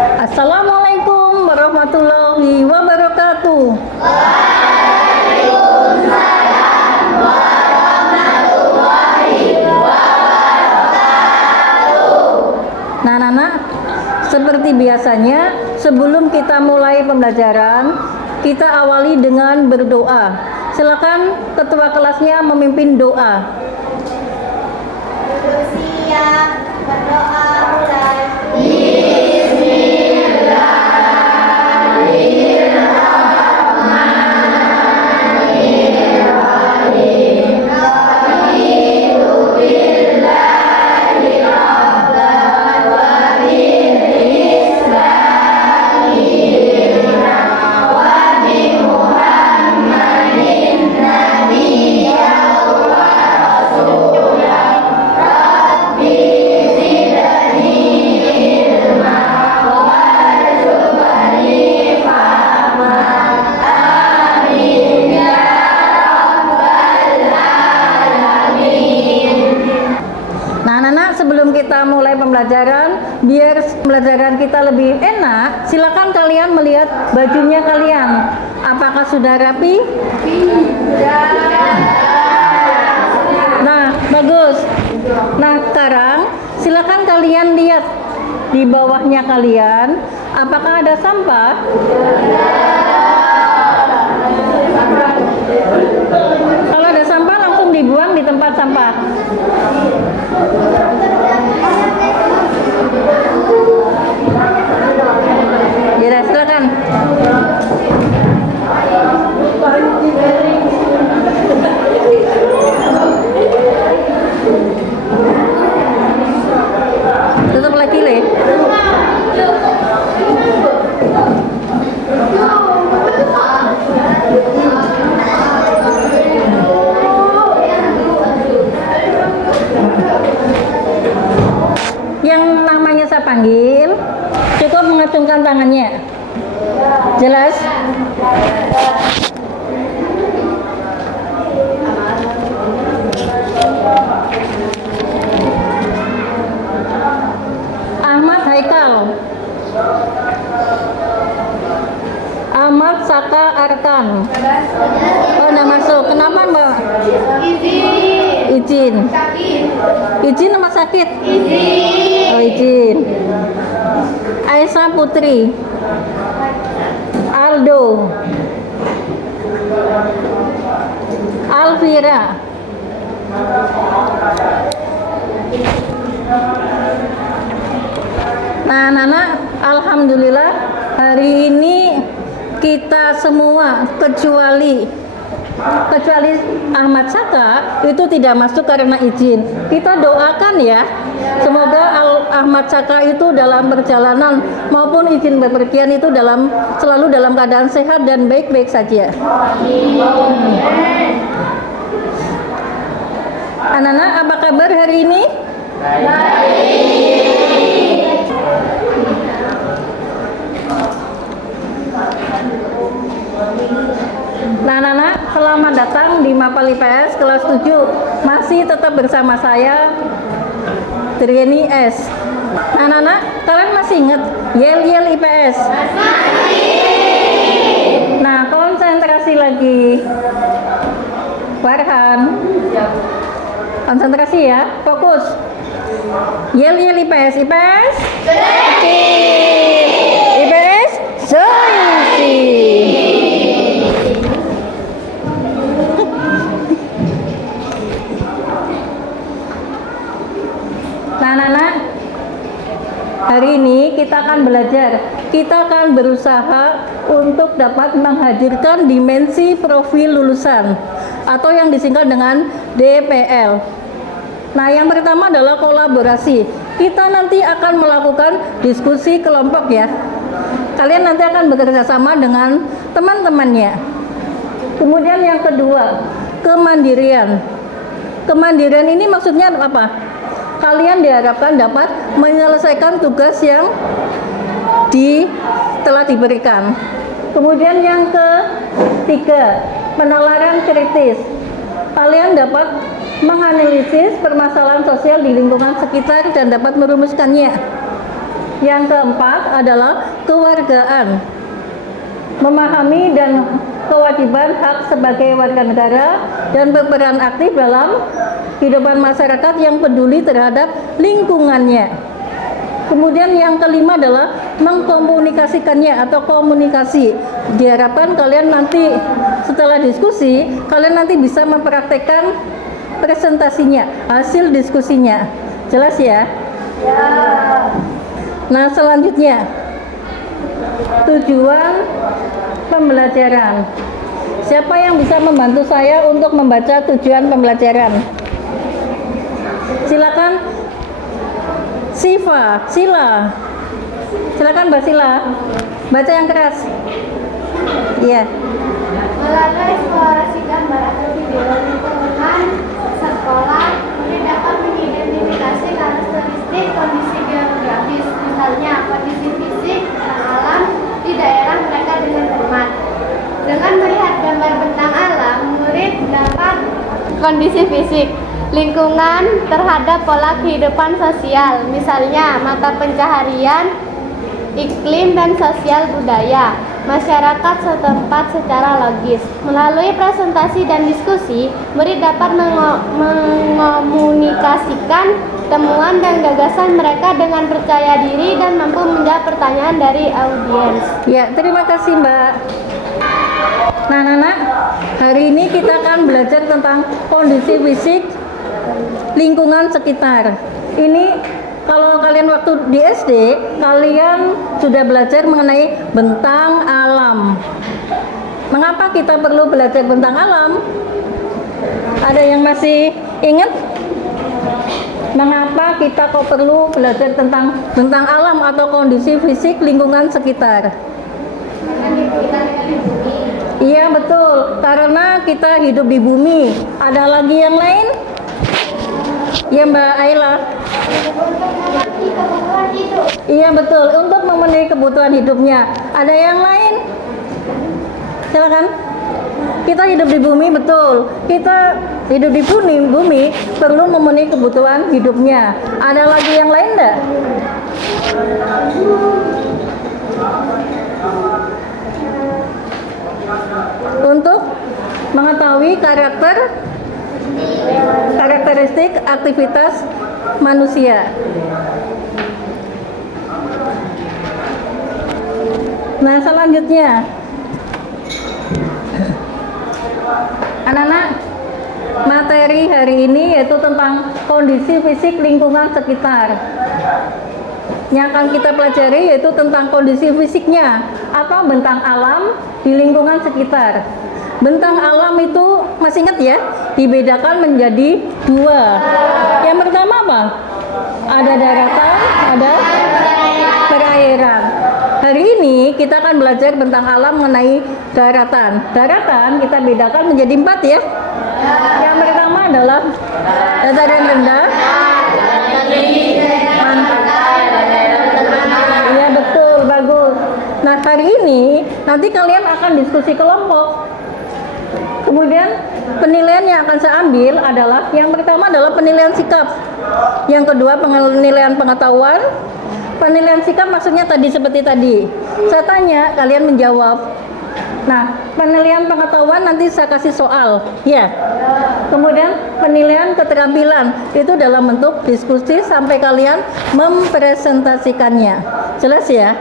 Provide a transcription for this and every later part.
Assalamualaikum warahmatullahi wabarakatuh. Nah, anak-anak, seperti biasanya, sebelum kita mulai pembelajaran, kita awali dengan berdoa. Silakan ketua kelasnya memimpin doa. Siap, berdoa mulai. Sebelum kita mulai pembelajaran, biar pembelajaran kita lebih enak, silakan kalian melihat bajunya kalian. Apakah sudah rapi? Nah, bagus. Nah, sekarang silakan kalian lihat di bawahnya kalian, apakah ada sampah? Kalau ada sampah langsung dibuang di tempat sampah. Ya, silakan. Tutup lagi, Le. Yang namanya saya panggil, cukup mengacungkan tangannya. Jelas? Ahmad Haikal. Ahmad Saka Arkan. Oh, udah masuk. Kenapa, Mbak? Izin. Izin sama sakit? Izin. Oh, izin. Aisyah Putri. Aldo. Alvira. Nah, anak-anak, alhamdulillah hari ini kita semua kecuali Ahmad Saka itu tidak masuk karena izin. Kita doakan ya, semoga Ahmad Saka itu dalam perjalanan maupun izin bepergian itu selalu dalam keadaan sehat dan baik-baik saja. Anak-anak, apa kabar hari ini? Nah, anak-anak, selamat datang di Mapal IPS kelas 7. Masih tetap bersama saya, Trieni S. Nah, anak-anak, kalian masih ingat yel-yel IPS? Nah, konsentrasi lagi. Farhan. Konsentrasi ya, fokus. Yel-yel IPS. IPS? IPS? Soisi. Nah, anak-anak, hari ini kita akan belajar. Kita akan berusaha untuk dapat menghadirkan dimensi profil lulusan atau yang disingkat dengan DPL. Nah, yang pertama adalah kolaborasi. Kita nanti akan melakukan diskusi kelompok ya. Kalian nanti akan bekerja sama dengan teman-temannya. Kemudian yang kedua, kemandirian. Kemandirian ini maksudnya apa? Kalian diharapkan dapat menyelesaikan tugas yang telah diberikan. Kemudian yang ketiga, penalaran kritis. Kalian dapat menganalisis permasalahan sosial di lingkungan sekitar dan dapat merumuskannya. Yang keempat adalah kewargaan. Memahami dan kewajiban hak sebagai warga negara dan berperan aktif dalam kehidupan masyarakat yang peduli terhadap lingkungannya. Kemudian yang kelima adalah mengkomunikasikannya atau komunikasi. Diharapkan kalian nanti setelah diskusi, kalian nanti bisa mempraktekkan presentasinya, hasil diskusinya. Jelas ya? Ya. Nah, selanjutnya tujuan pembelajaran. Siapa yang bisa membantu saya untuk membaca tujuan pembelajaran? Silakan. Sila. Silakan Mbak Sila. Baca yang keras. Iya. Melalui eksplorasi gambar atau video lingkungan sekolah, murid dapat mengidentifikasi karakteristik kondisi geografis, misalnya kondisi fisik dan alam di daerah mereka dengan cermat. Dengan melihat gambar bentang alam, murid dapat kondisi fisik, lingkungan terhadap pola kehidupan sosial, misalnya mata pencaharian, iklim dan sosial budaya, masyarakat setempat secara logis. Melalui presentasi dan diskusi, murid dapat mengomunikasikan temuan dan gagasan mereka dengan percaya diri dan mampu menjawab pertanyaan dari audiens. Ya, terima kasih Mbak. Nah, anak-anak, hari ini kita akan belajar tentang kondisi fisik lingkungan sekitar. Ini kalau kalian waktu di SD, kalian sudah belajar mengenai bentang alam. Mengapa kita perlu belajar bentang alam? Ada yang masih ingat? Mengapa kita kok perlu belajar tentang bentang alam atau kondisi fisik lingkungan sekitar? Iya betul, karena kita hidup di bumi. Ada lagi yang lain? Ya Mbak Ayla. Iya betul, untuk memenuhi kebutuhan hidupnya. Ada yang lain? Silakan. Kita hidup di bumi, betul. Kita hidup di bumi perlu memenuhi kebutuhan hidupnya. Ada lagi yang lain enggak? Untuk mengetahui karakteristik aktivitas manusia. Nah, selanjutnya anak-anak, materi hari ini yaitu tentang kondisi fisik lingkungan sekitar. Yang akan kita pelajari yaitu tentang kondisi fisiknya atau bentang alam di lingkungan sekitar. Bentang alam itu masih ingat ya, dibedakan menjadi dua. Yang pertama apa? Ada daratan, ada perairan. Hari ini kita akan belajar bentang alam mengenai daratan. Daratan kita bedakan menjadi 4 ya. Yang pertama adalah dataran rendah. Iya betul, bagus. Nah, hari ini nanti kalian akan diskusi kelompok. Kemudian penilaian yang akan saya ambil adalah yang pertama adalah penilaian sikap. Yang kedua penilaian pengetahuan. Penilaian sikap maksudnya tadi seperti tadi. Saya tanya, kalian menjawab. Nah, penilaian pengetahuan nanti saya kasih soal, ya. Kemudian penilaian keterampilan itu dalam bentuk diskusi sampai kalian mempresentasikannya. Jelas ya?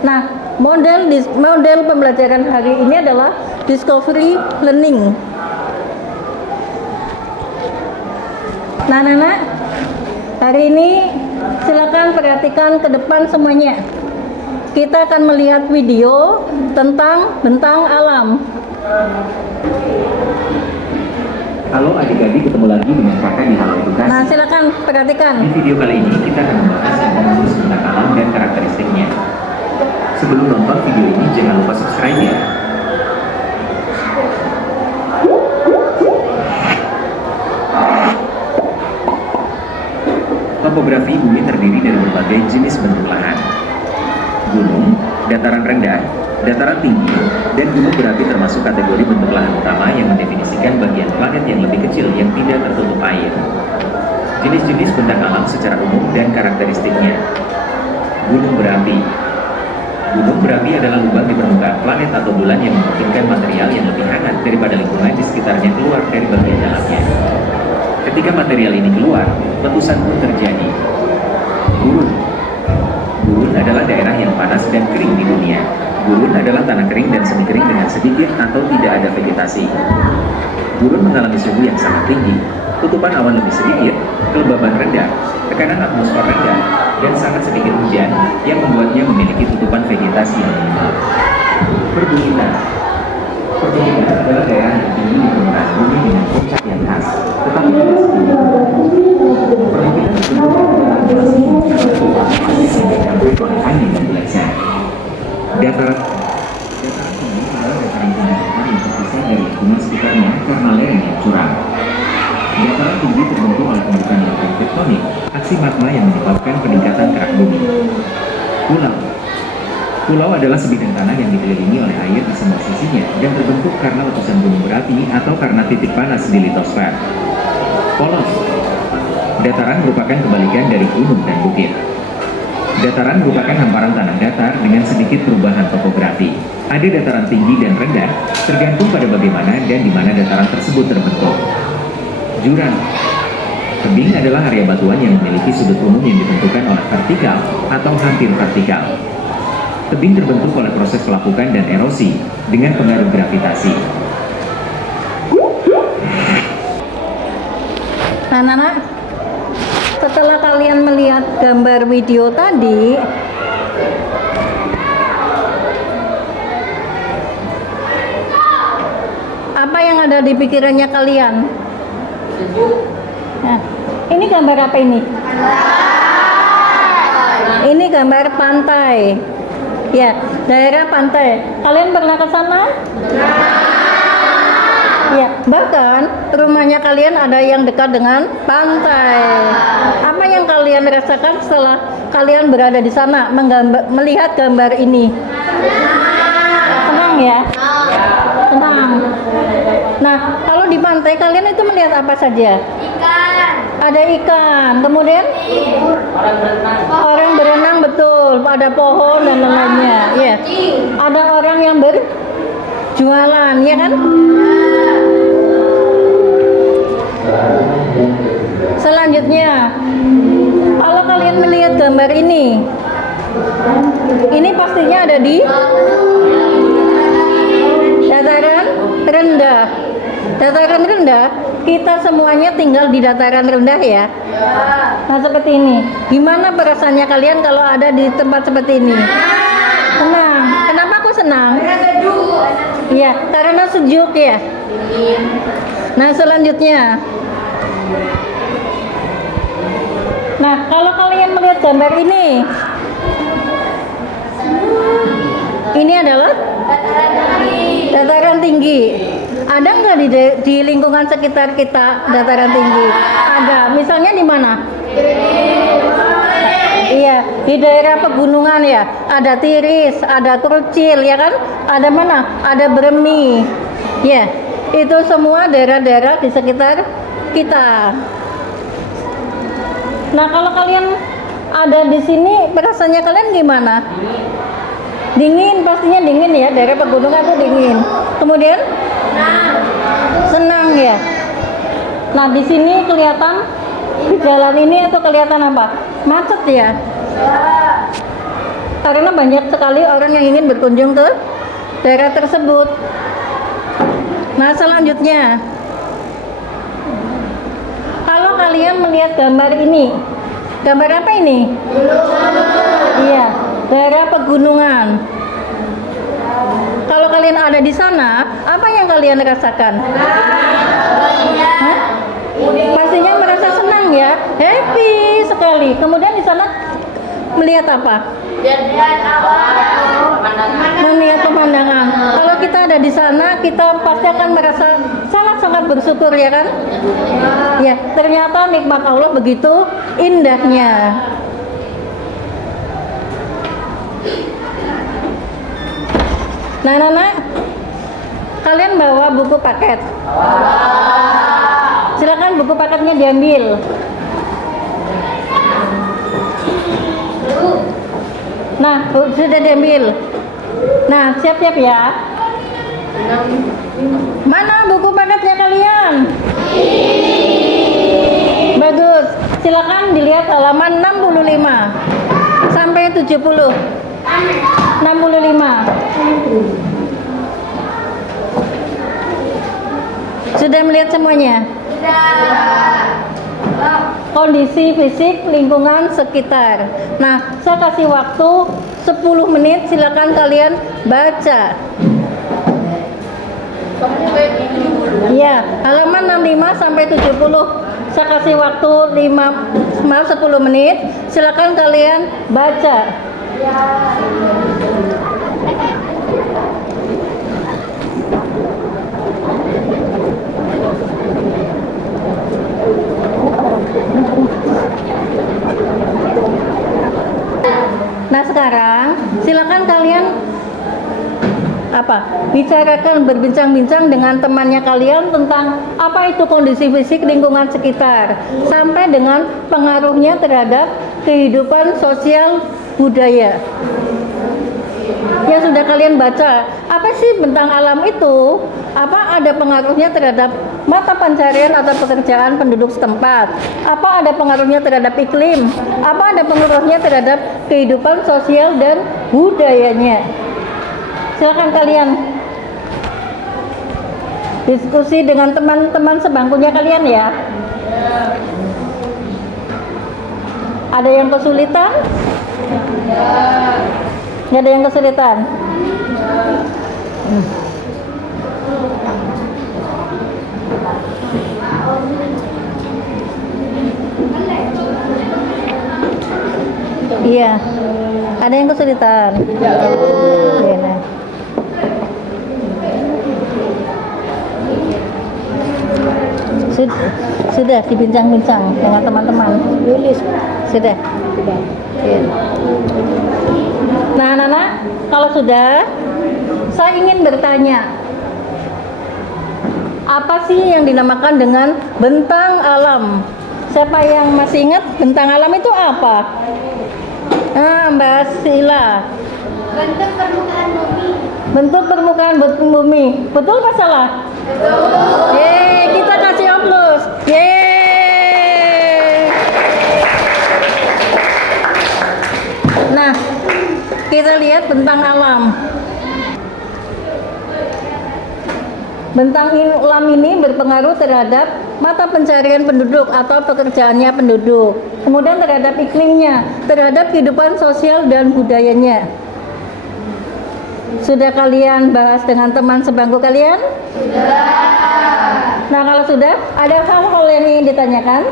Nah, model pembelajaran hari ini adalah discovery learning. Nah, anak-anak, hari ini silakan perhatikan ke depan semuanya. Kita akan melihat video tentang bentang alam. Halo adik-adik, ketemu lagi dengan kakak di Halo Edukasi. Nah, silakan perhatikan. Di video kali ini kita akan membahas tentang khusus bentang alam dan karakteristiknya. Sebelum nonton video ini, jangan lupa subscribe ya. Topografi bumi terdiri dari berbagai jenis bentuk lahan. Gunung, dataran rendah, dataran tinggi, dan gunung berapi termasuk kategori bentuk lahan utama yang mendefinisikan bagian planet yang lebih kecil yang tidak tertutup air. Jenis-jenis bentang alam secara umum dan karakteristiknya. Gunung berapi. Gunung berapi adalah lubang di permukaan planet atau bulan yang memungkinkan material yang lebih hangat daripada lingkungan di sekitarnya keluar dari bagian dalamnya. Ketika material ini keluar, letusan pun terjadi. Gurun. Gurun adalah daerah yang panas dan kering di dunia. Gurun adalah tanah kering dan semi kering dengan sedikit atau tidak ada vegetasi. Gurun mengalami suhu yang sangat tinggi, tutupan awan lebih sedikit, kelembaban rendah, tekanan atmosfer rendah, dan sangat sedikit hujan yang membuatnya memiliki tutupan vegetasi yang minimal. Perbukitan. Perbukitan adalah daerah yang tinggi di permukaan bumi dengan puncak yang khas, tetapi tidak setinggi gunung. Perbukitan disebut adalah masih dicampuri oleh angin dan geleser. Dataran tinggi adalah dataran tinggi yang terpisah dari lingkungan sekitarnya karena lereng yang curam. Dataran tinggi terbentuk oleh pembukaan lempeng tektonik, aksi magma yang menyebabkan peningkatan kerak bumi. Pulau. Pulau adalah sebidang tanah yang dikelilingi oleh air di semua sisinya dan terbentuk karena letusan gunung berapi atau karena titik panas di litosfer. Polos. Dataran merupakan kebalikan dari gunung dan bukit. Dataran merupakan hamparan tanah datar dengan sedikit perubahan topografi. Ada dataran tinggi dan rendah, tergantung pada bagaimana dan di mana dataran tersebut terbentuk. Jurang. Tebing adalah area batuan yang memiliki sudut umum yang ditentukan oleh vertikal atau hampir vertikal. Tebing terbentuk oleh proses pelapukan dan erosi dengan pengaruh gravitasi. Anak-anak, setelah kalian melihat gambar video tadi, apa yang ada di pikirannya kalian? Nah, ini gambar apa ini? Ini gambar pantai. Ya, daerah pantai. Kalian pernah ke sana? Ya, bahkan rumahnya kalian ada yang dekat dengan pantai. Apa yang kalian rasakan setelah kalian berada di sana melihat gambar ini? Senang ya? Senang. Nah, kalau di pantai kalian itu melihat apa saja? Ikan. Ada ikan, kemudian orang berenang, betul, ada pohon dan lain-lainnya. Ya. Ada orang yang berjualan, ya kan? Selanjutnya, kalau kalian melihat gambar ini pastinya ada di dataran rendah. Dataran rendah, kita semuanya tinggal di dataran rendah ya. Nah, seperti ini. Gimana perasaannya kalian kalau ada di tempat seperti ini? Senang. Kenapa aku senang? Iya, karena sejuk ya. Nah, selanjutnya. Nah, kalau kalian melihat gambar ini adalah dataran tinggi. Ada nggak di lingkungan sekitar kita dataran tinggi? Ada. Misalnya di mana? Iya, di daerah pegunungan ya. Ada Tiris, ada Krucil, ya kan? Ada mana? Ada Beremi. Ya, itu semua daerah-daerah di sekitar kita. Nah, kalau kalian ada di sini, perasaannya kalian gimana? Dingin, pastinya dingin ya. Daerah pegunungan itu dingin. Kemudian senang ya. Nah, di sini kelihatan di jalan ini atau kelihatan apa? Macet ya. Karena banyak sekali orang yang ingin berkunjung ke daerah tersebut. Nah, selanjutnya, kalau kalian melihat gambar ini, gambar apa ini? Iya, daerah pegunungan. Kalau kalian ada di sana, apa yang kalian rasakan? Hah? Pastinya merasa senang ya, happy sekali. Kemudian di sana melihat apa? Melihat pemandangan. Kalau kita ada di sana, kita pasti akan merasa sangat-sangat bersyukur ya kan? Ya, ternyata nikmat Allah begitu indahnya. Nah, anak-anak, kalian bawa buku paket. Silakan buku paketnya diambil. Nah, sudah diambil. Nah, siap-siap ya. Mana buku padatnya kalian? Bagus. Silakan dilihat halaman 65 sampai 70. 65. Sudah melihat semuanya? Kondisi fisik lingkungan sekitar. Nah, saya kasih waktu 10 menit, silakan kalian baca. Ya, halaman 65 sampai 70. Saya kasih waktu 10 menit, silakan kalian baca. Nah, sekarang silakan kalian berbincang-bincang dengan temannya kalian tentang apa itu kondisi fisik lingkungan sekitar sampai dengan pengaruhnya terhadap kehidupan sosial budaya. Yang sudah kalian baca, apa sih bentang alam itu? Apa ada pengaruhnya terhadap mata pencarian atau pekerjaan penduduk setempat? Apa ada pengaruhnya terhadap iklim? Apa ada pengaruhnya terhadap kehidupan sosial dan budayanya? Silakan kalian diskusi dengan teman-teman sebangkunya kalian ya. Ada yang kesulitan? Nggak ada yang kesulitan? Iya. Ada yang kesulitan? Iya, nah. Sudah dibincang-bincang dengan teman-teman. Sudah. Iya. Nah, anak-anak, kalau sudah, saya ingin bertanya, apa sih yang dinamakan dengan bentang alam? Siapa yang masih ingat bentang alam itu apa? Nah, Mbak Sila. Bentuk permukaan bumi. Bentuk permukaan bumi. Betul apa salah? Betul. Yeay, kita kasih aplaus. Yeay. Nah, kita lihat bentang alam. Bentang alam ini berpengaruh terhadap mata pencarian penduduk atau pekerjaannya penduduk, kemudian terhadap iklimnya, terhadap kehidupan sosial dan budayanya. Sudah kalian bahas dengan teman sebangku kalian? Sudah. Nah, kalau sudah, ada hal-hal yang ingin ditanyakan?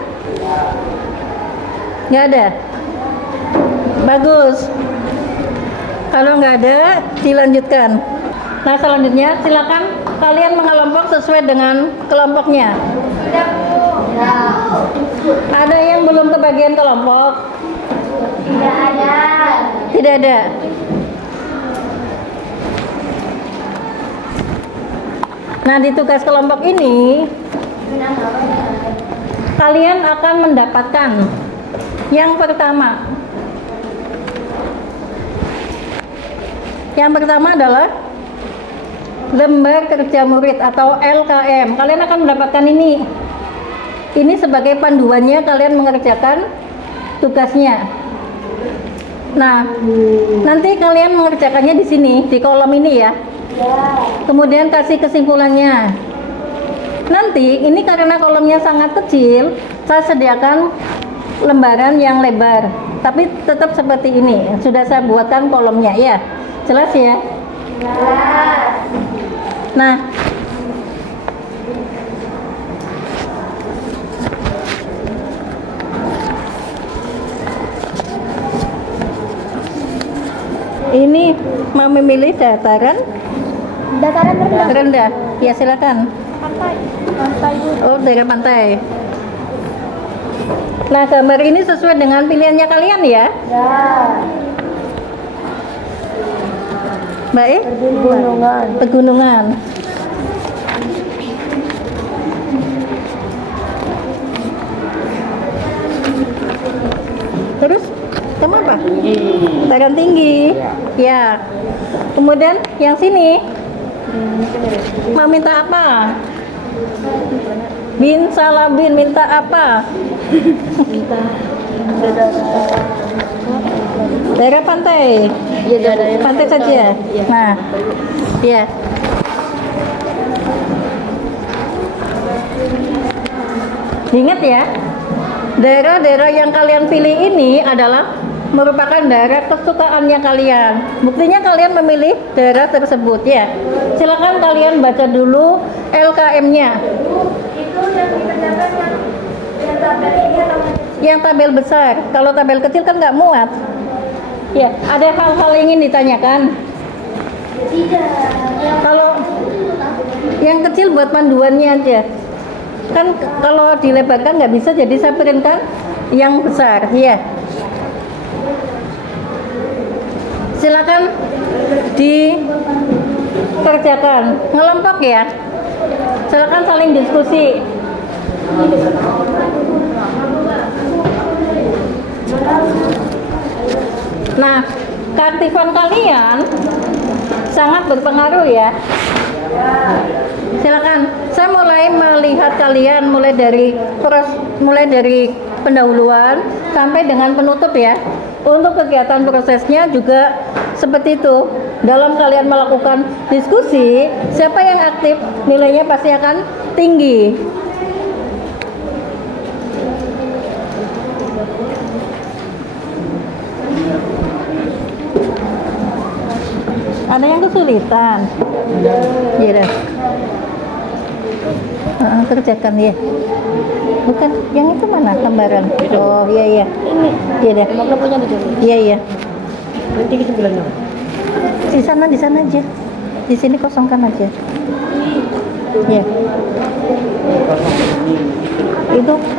Nggak ada? Bagus. Kalau nggak ada, dilanjutkan. Nah, selanjutnya silakan kalian mengelompok sesuai dengan kelompoknya. Sudah, Bu. Ada yang belum kebagian kelompok? Tidak ada. Tidak ada. Nah, di tugas kelompok ini kalian akan mendapatkan yang pertama. Yang pertama adalah lembar kerja murid atau LKM. Kalian akan mendapatkan ini. Ini sebagai panduannya kalian mengerjakan tugasnya. Nah, nanti kalian mengerjakannya di sini, di kolom ini ya. Kemudian kasih kesimpulannya. Nanti ini karena kolomnya sangat kecil, saya sediakan lembaran yang lebar, tapi tetap seperti ini. Sudah saya buatkan kolomnya ya. Jelas ya? Jelas. Nah, ini mau memilih dataran rendah. Ya, silakan. Pantai. Oh, daerah pantai. Nah, gambar ini sesuai dengan pilihannya kalian ya. Baik. Pegunungan. Terus kamu apa? Dataran tinggi. Ya. Kemudian yang sini mau minta apa? Bin Salabin minta apa? Daerah pantai. Pantai saja. Nah, ya. Ingat ya, daerah-daerah yang kalian pilih ini adalah merupakan daerah kesukaannya kalian. Buktinya kalian memilih daerah tersebut ya. Silakan kalian baca dulu LKM-nya. Itu yang dikerjakan yang tabel ini atau Yang tabel besar. Kalau tabel kecil kan nggak muat. Ya, ada hal-hal yang ingin ditanyakan. tidak? Kalau yang kecil buat panduannya aja. Kan kalau dilebarkan nggak bisa, jadi saya printkan yang besar. Ya. Silakan dikerjakan. Ngelompok ya. Silakan saling diskusi. Nah, keaktifan kalian sangat berpengaruh ya. Silakan. Saya mulai melihat kalian mulai dari pendahuluan sampai dengan penutup ya. Untuk kegiatan prosesnya juga seperti itu. Dalam kalian melakukan diskusi, siapa yang aktif nilainya pasti akan tinggi. Ada yang kesulitan? Iya dah. Kerjakan ya. Bukan, yang itu mana gambaran? Oh iya iya. Ini. Iya dah. Makna punya di sini. Iya iya. Nanti kesimpulannya. Di sana aja. Di sini kosongkan aja. Iya.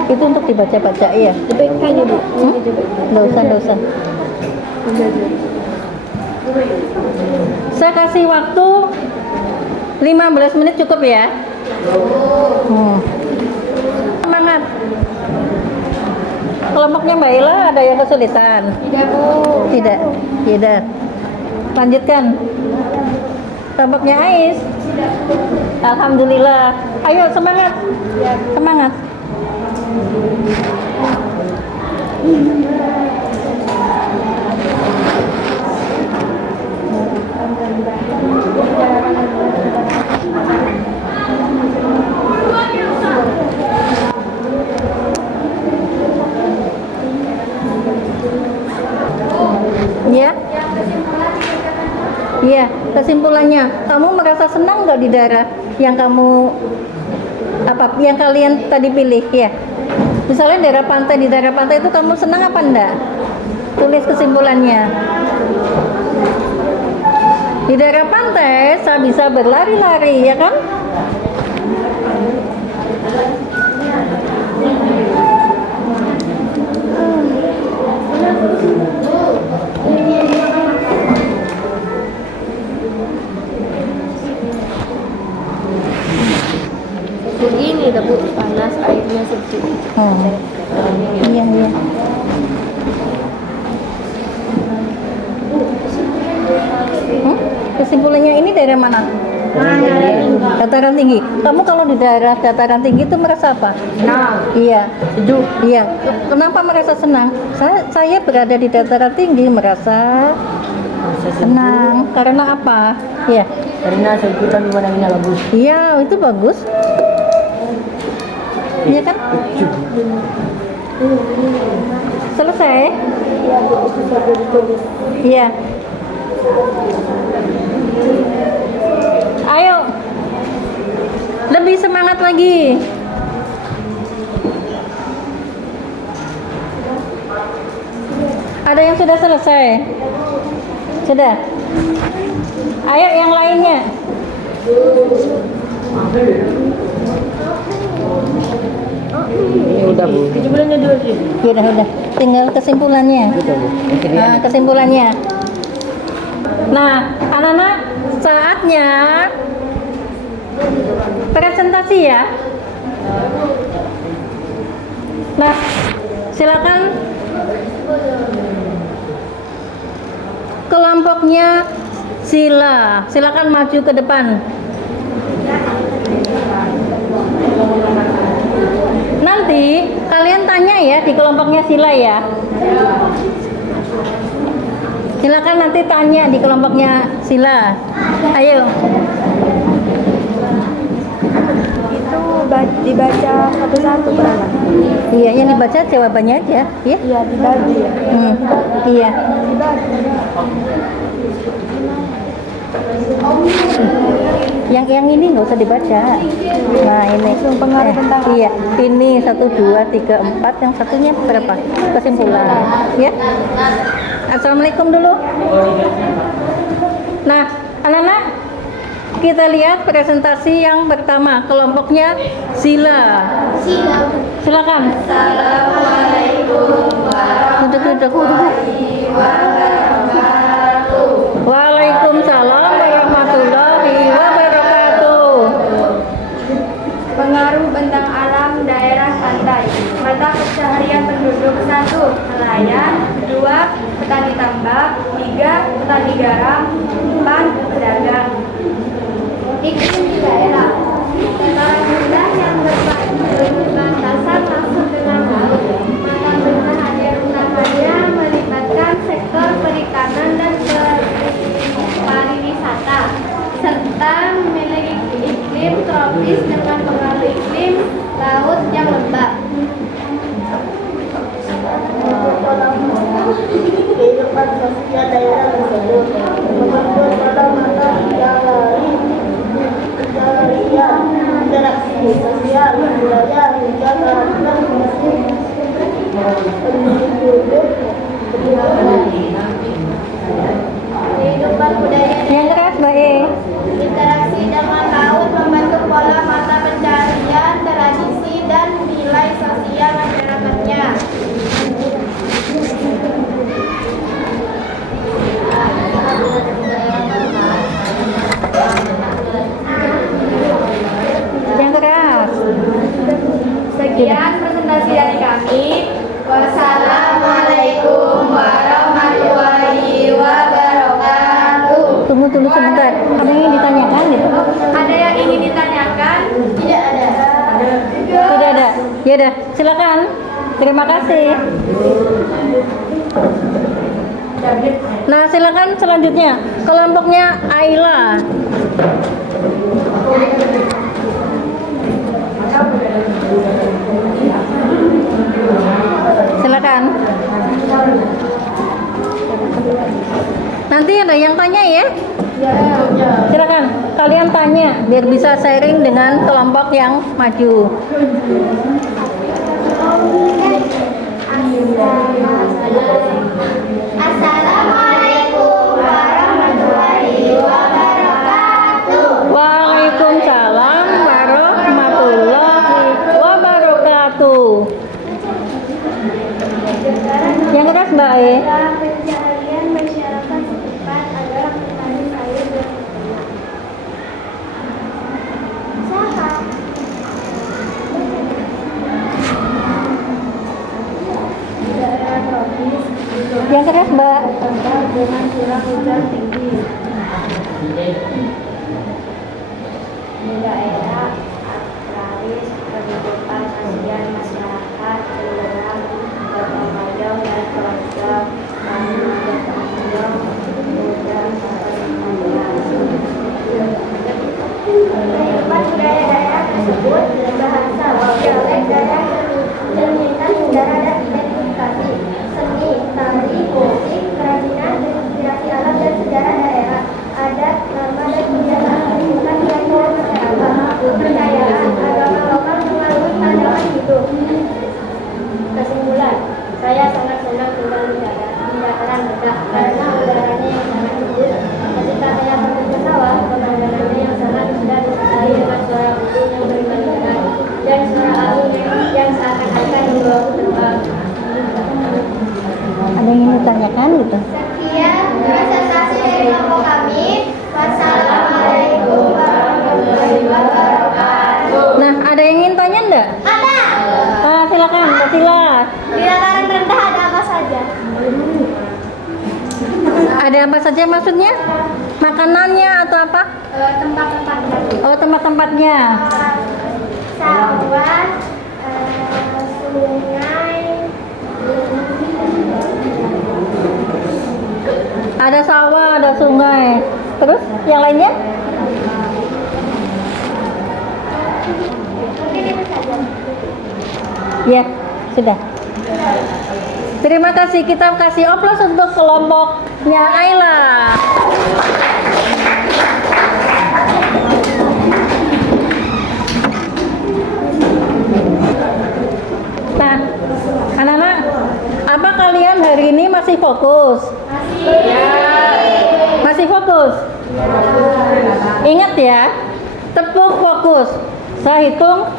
Itu untuk dibaca-baca ya. Kayaknya Bu. Nggak usah. Saya kasih waktu 15 menit cukup ya. Semangat. Kelompoknya Mbak Ila ada yang kesulitan? Tidak, Bu. Tidak. Lanjutkan. Kelompoknya Ais? Alhamdulillah. Ayo semangat. Semangat. Ya. Iya, kesimpulannya, kamu merasa senang nggak di daerah yang yang kalian tadi pilih ya? Misalnya daerah pantai, di daerah pantai itu kamu senang apa enggak? Tulis kesimpulannya. Di daerah pantai saya bisa berlari-lari, ya kan? Begini dah Bu, panas airnya sejuk. Iya. Kesimpulannya ini daerah mana? Dataran tinggi. Kamu kalau di daerah dataran tinggi itu merasa apa? Senang. Iya. Sejuk. Iya. Kenapa merasa senang? Saya berada di dataran tinggi merasa senang. Karena apa? Iya. Karena sejukan pemandangannya bagus. Iya, itu bagus. Iya kan? Selesai? Iya. Ayo. Lebih semangat lagi. Ada yang sudah selesai? Sudah? Ayo yang lainnya. Ini udah Bu. Kesimpulannya dua sih. Udah. Tinggal kesimpulannya. Gitu Bu. Nah, kesimpulannya. Nah, anak-anak, saatnya presentasi ya. Nah, silakan kelompoknya Sila. Silakan maju ke depan. Nanti kalian tanya ya di kelompoknya Sila ya. Silakan nanti tanya di kelompoknya Sila. Ayo. Itu dibaca satu-satu berapa? Iya, yang dibaca jawabannya aja, ya. Iya, dibagi ya. Iya. Yang ini nggak usah dibaca. Nah ini pengaruh tentang iya, ini 1, 2, 3, 4. Yang satunya berapa? Kesimpulan. Ya. Assalamualaikum dulu. Nah, anak-anak, kita lihat presentasi yang pertama, kelompoknya Sila. Silakan. Assalamualaikum warahmatullahi wabarakatuh. Waalaikumsalam warahmatullahi wabarakatuh. Pengaruh bentang alam daerah pantai. Mata pencaharian penduduk 1. Nelayan. 2. Petani tambak. 3. Petani garam. 4. Pedagang. Iklim di daerah. Dataran rendah yang berbatasan langsung dengan laut. Mata bentang air utamanya melibatkan sektor perikanan dan pariwisata, serta memiliki iklim tropis dengan pengaruh iklim laut yang lembab. Kehidupan sosial daerah tersebut membentuk mata yang lain, interaksi sosial, budaya, hingga karakter Kehidupan budaya Yang keras, Mbak E. interaksi dengan laut membentuk pola mata pencaharian, tradisi, dan nilai sosial masyarakatnya. Yang keras. Sekian presentasi dari kami. Wassalamualaikum warahmatullahi wabarakatuh. Tunggu dulu sebentar. Ada yang ingin ditanyakan gitu? Ada yang ingin ditanyakan? Tidak ada. Tidak ada. Ya udah, silakan. Terima kasih. Nah, silakan selanjutnya kelompoknya Ayla. Silakan. Nanti ada yang tanya ya. Silakan kalian tanya biar bisa sharing dengan kelompok yang maju. Assalamualaikum warahmatullahi wabarakatuh. Waalaikumsalam warahmatullahi wabarakatuh. Yang keras Mbak E. Pencaharian masyarakat setempat adalah petani sayur dan buah. Usaha. Di daerah tropis Yang keras Mbak. terkenal dengan curah hujan tinggi. Di daerah agraris kehidupan sosial masyarakat cenderung gotong royong dan kelompok tani gotong royong mudah kehidupan budaya daerah tersebut bahasa dialek daerah cerminan sejarah dan identifikasi seni tari musik kerajinan inspirasi alam dan sejarah daerah adat nama dan kebiasaan kehidupan keyakinan masyarakat kepercayaan agama lokal mengalami pandangan hidup. Kesimpulan, saya sangat senang tinggal di dataran rendah karena udaranya yang sangat sejuk. Ketika saya pergi ke sawah, pemandangannya yang sangat indah disertai dengan suara burung yang berkali-kali dan suara angin yang seakan-akan membawaku terbang. Ada yang ingin ditanyakan gitu? Sekian presentasi dari kelompok kami. Wassalamualaikum warahmatullahi wabarakatuh. Nah, ada yang ingin tanya enggak? Ada. Silakan, Mbak Sila. Di dataran rendah ada apa saja? Ada Ada apa saja maksudnya? Makanannya atau apa? Tempat-tempatnya. Oh, tempat-tempatnya. Sawah, sungai, Ada sawah, ada sungai. Terus yang lainnya? mungkin itu saja. Ya, sudah. Terima kasih, kita kasih oplos untuk kelompoknya Ayla. Nah, anak-anak, apa kalian hari ini masih fokus? Masih fokus? Ingat ya, tepuk fokus. Saya hitung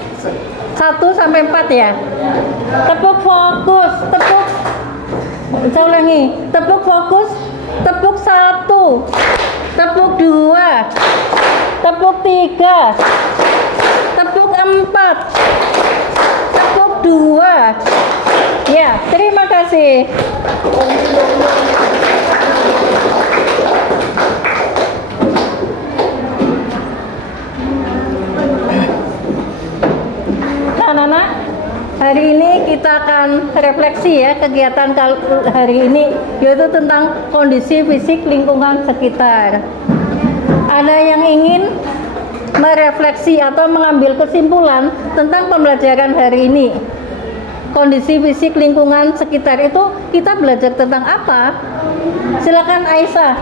1 sampai 4 ya. Tepuk fokus, tepuk. Saya ulangi, tepuk fokus, tepuk 1, tepuk 2, tepuk 3, tepuk 4, tepuk 2. Ya, terima kasih. Anak-anak, hari ini kita akan refleksi ya kegiatan hari ini, yaitu tentang kondisi fisik lingkungan sekitar. Ada yang ingin merefleksi atau mengambil kesimpulan tentang pembelajaran hari ini? Kondisi fisik lingkungan sekitar itu kita belajar tentang apa? Silakan Aisyah.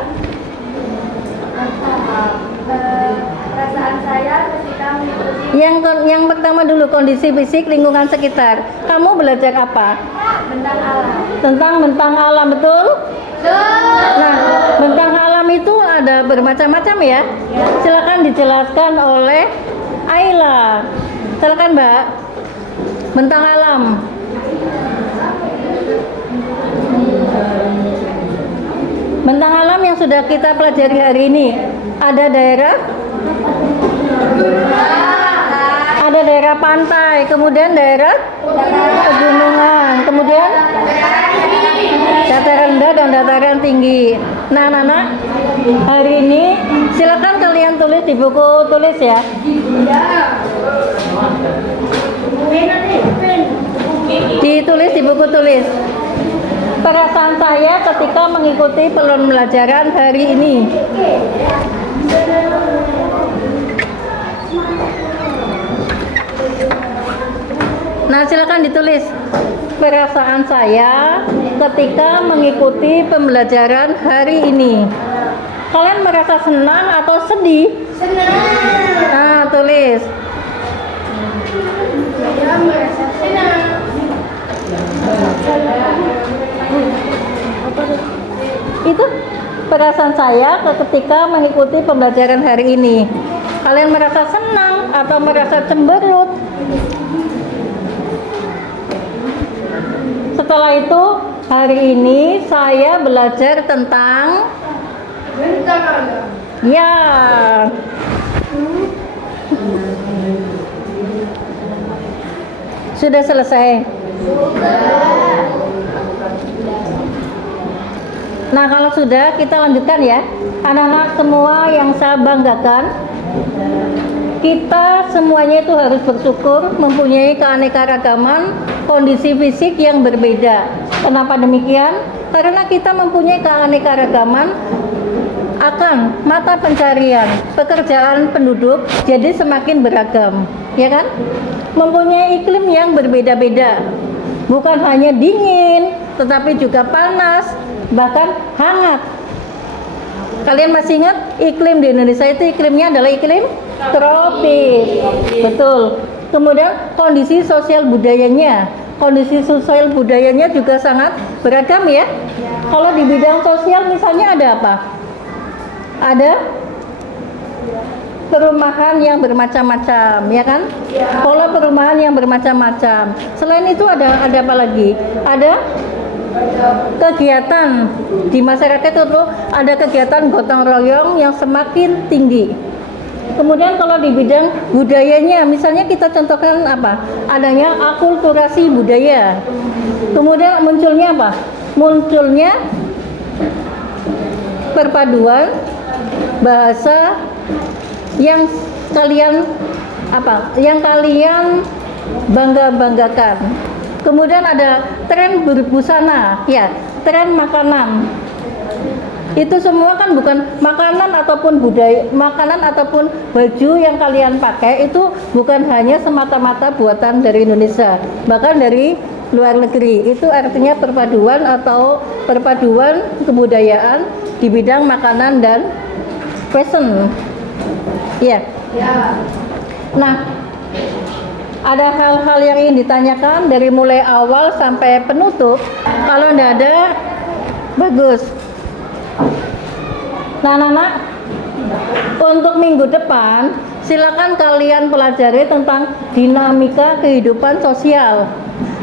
Perasaan saya ketika mengikuti Yang pertama dulu, kondisi fisik lingkungan sekitar. Kamu belajar apa? bentang alam. Tentang bentang alam, betul? Nah, bentang alam itu ada bermacam-macam ya. Silakan dijelaskan oleh Ayla. Silakan Mbak. Bentang alam. Bentang alam yang sudah kita pelajari hari ini. Ada daerah pantai, kemudian daerah pegunungan, kemudian dataran rendah dan dataran tinggi. Nah, anak-anak, hari ini silakan kalian tulis di buku tulis ya. Ditulis di buku tulis. Perasaan saya ketika mengikuti pembelajaran hari ini. Nah, silakan ditulis. Perasaan saya ketika mengikuti pembelajaran hari ini. Kalian merasa senang atau sedih? Senang. Nah, tulis. Saya merasa senang. Itu perasaan saya ketika mengikuti pembelajaran hari ini. Kalian merasa senang atau merasa cemberut? Setelah itu, hari ini saya belajar tentang Bentang alam. ya. Sudah selesai. Nah, kalau sudah, kita lanjutkan ya. Anak-anak semua yang saya banggakan, kita semuanya itu harus bersyukur mempunyai keanekaragaman kondisi fisik yang berbeda. Kenapa demikian? Karena kita mempunyai keanekaragaman akan mata pencarian, pekerjaan penduduk jadi semakin beragam, ya kan? Mempunyai iklim yang berbeda-beda. Bukan hanya dingin, tetapi juga panas, bahkan hangat. Kalian masih ingat iklim di Indonesia itu iklimnya adalah iklim tropis. Betul. Kemudian kondisi sosial budayanya juga sangat beragam ya. Kalau di bidang sosial misalnya ada apa? Ada perumahan yang bermacam-macam, ya kan? Pola perumahan yang bermacam-macam. Selain itu ada apa lagi? Ada kegiatan di masyarakat itu ada kegiatan gotong royong yang semakin tinggi. Kemudian kalau di bidang budayanya, misalnya kita contohkan apa? Adanya akulturasi budaya. Kemudian munculnya apa? Munculnya perpaduan bahasa yang kalian banggakan. Kemudian ada tren berbusana, ya, tren makanan. Itu semua kan bukan makanan ataupun budaya, makanan ataupun baju yang kalian pakai itu bukan hanya semata-mata buatan dari Indonesia, bahkan dari luar negeri. Itu artinya perpaduan atau perpaduan kebudayaan di bidang makanan dan fashion. Ya. Nah, ada hal-hal yang ingin ditanyakan dari mulai awal sampai penutup. Kalau tidak ada, bagus. Nah, anak-anak, untuk minggu depan silakan kalian pelajari tentang dinamika kehidupan sosial.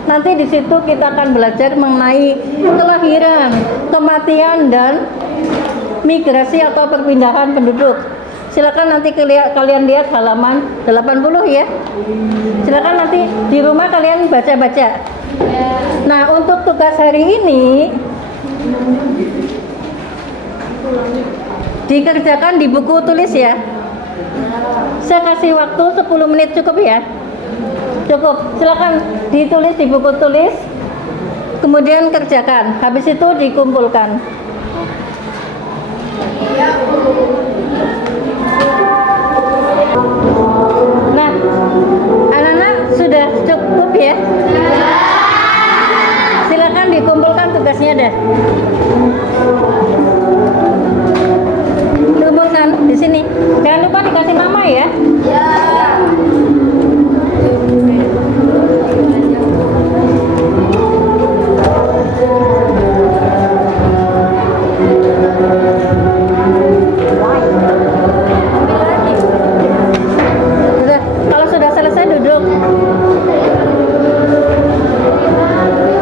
Nanti di situ kita akan belajar mengenai kelahiran, kematian, dan migrasi atau perpindahan penduduk. Silakan nanti kalian lihat halaman 80 ya. Silakan nanti di rumah kalian baca-baca. Nah, untuk tugas hari ini dikerjakan di buku tulis ya. Saya kasih waktu 10 menit cukup ya? Cukup. Silakan ditulis di buku tulis. Kemudian kerjakan. Habis itu dikumpulkan. Nah, anak-anak sudah cukup ya? Silakan dikumpulkan tugasnya deh. Kumpulkan di sini. Jangan lupa dikasih nama ya. Sudah, kalau sudah selesai duduk.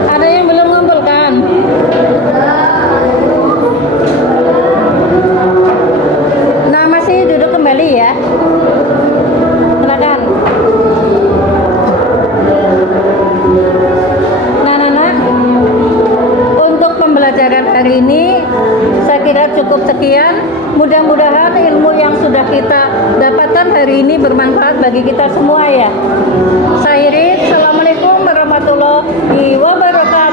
Ada yang belum ngumpulkan? Nah, masih duduk kembali ya. Silakan. Nah, anak-anak, untuk pembelajaran hari ini saya kira cukup sekian. Mudah-mudahan ilmu yang sudah kita dapatkan hari ini bermanfaat bagi kita semua ya. Saya Iris, Assalamualaikum warahmatullahi wabarakatuh.